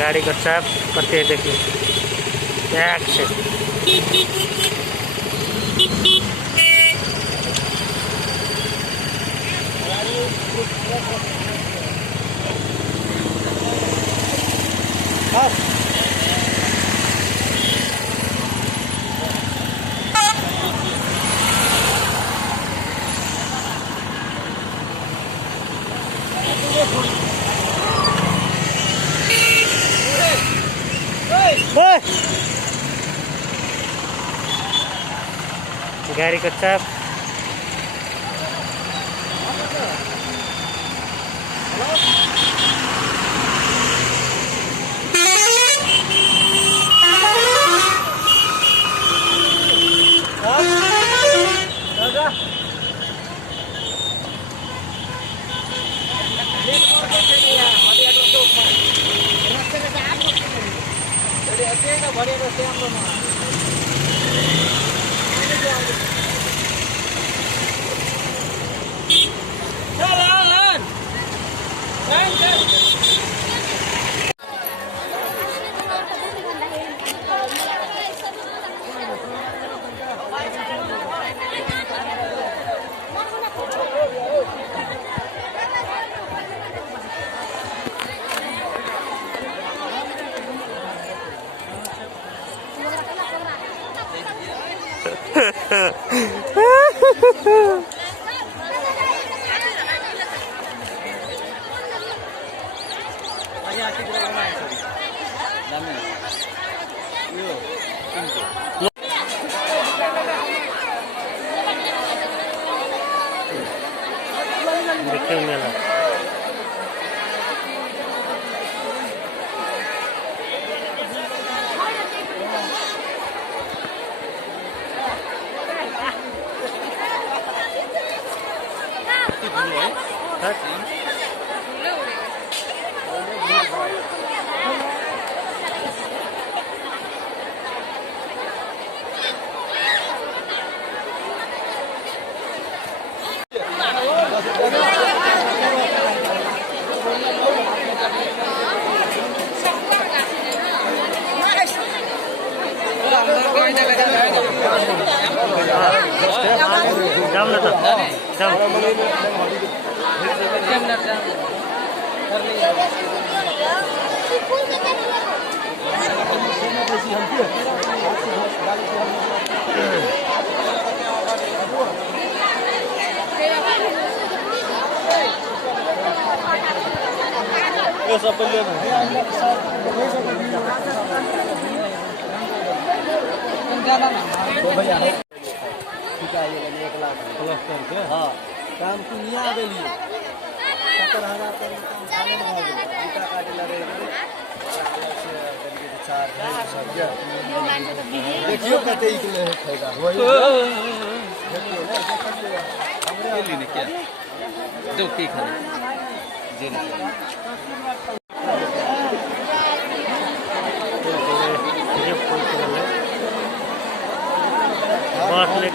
गाड़ी को चाप कते देखिए प्याक से गाड़ी को चाप देखिए मेला जाम ना तो जाम हाँ काम कुनिया देलिए 70,000 देखियो कते इकले फायदा देखिए क्या जो की खाने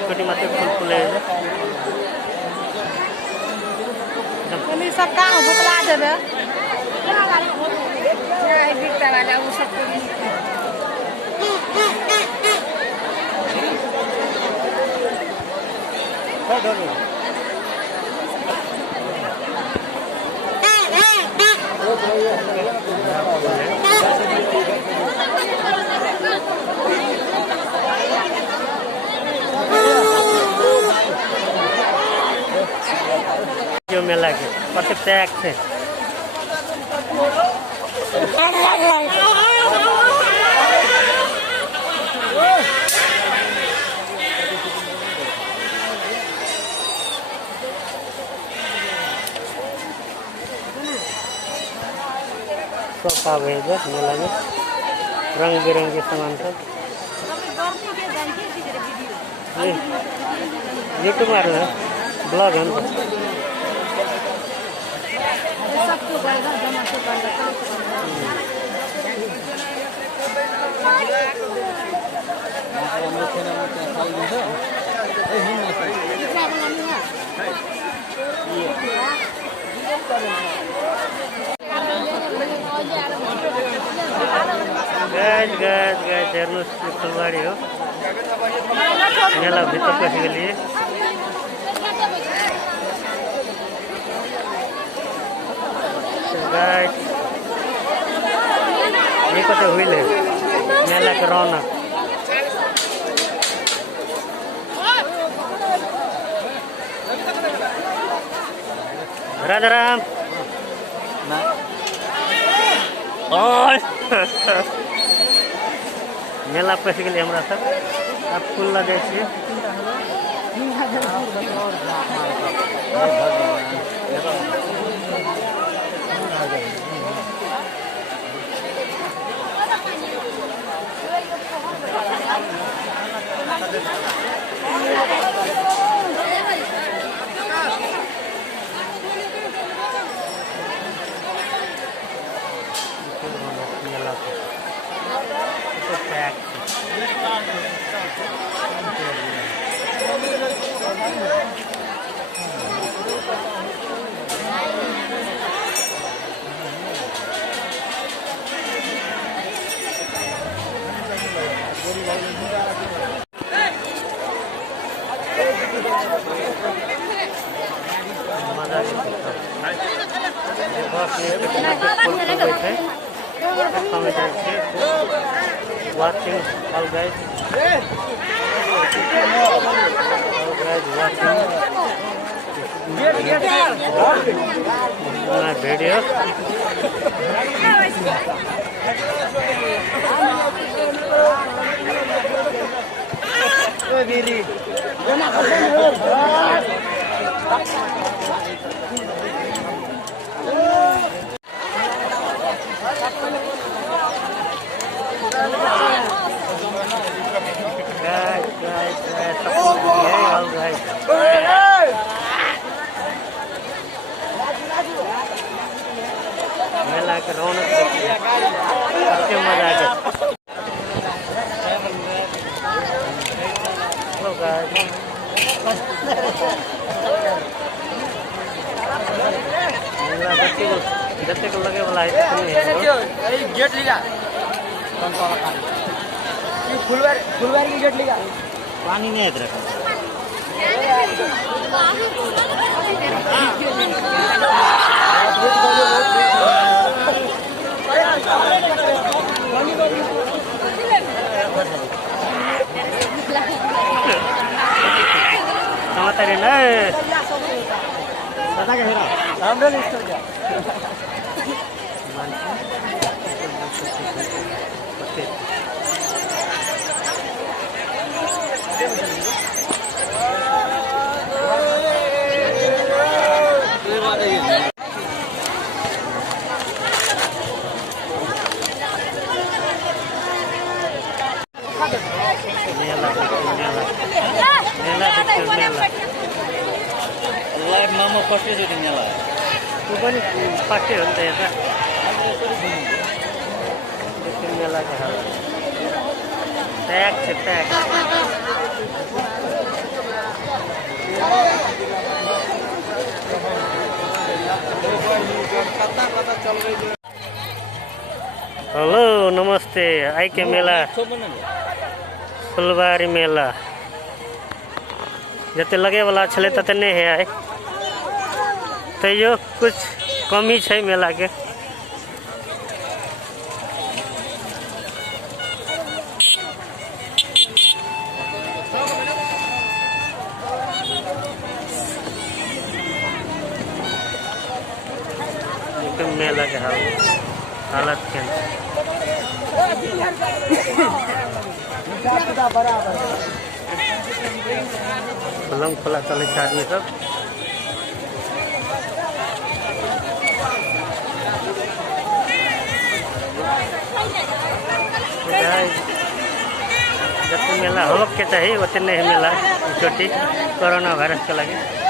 कटी मात्र फुल सब काम बुतला देवे बिकता वाला वो सब जो मेला के पत्ते पैक थे शॉप आ गए इधर मेला में रंग बिरंगे सामान सब यूट्यूब मार रहे हैं ब्लॉग है गाइस हेर्नुहोस् यो फुलबारी हो मेला भित्र पसी गलिए गाइस ये कतै हुइले मेलाको रौनक राजाराम मेला पसी गेल हमरा सब अब फूल लगे छी watching all guys watching my video मेला के रौनक देखिए सबसे मजा आ गया मेला जते को लगे वाला है गेट लिया फुलवारी की गेट लिया पानी नहीं है इधर समाचार ना दादा क्या हेरा रामडल स्टोर क्या फर्स्ट सुटिङ मेला तू पनि फर्स्टै हो नि त यता मेलाको हाल प्याक छ प्याक हेलो नमस्ते आइके मेला फुलबारी मेला जते लगे वाला छले तते नहीं है आए तैयो कुछ कमी है मेला के मेला के हालत के खुलम खुला चले आदमी सब जब मेला हो के चाहिए उतने मेला छोटी कोरोना वायरस के लगे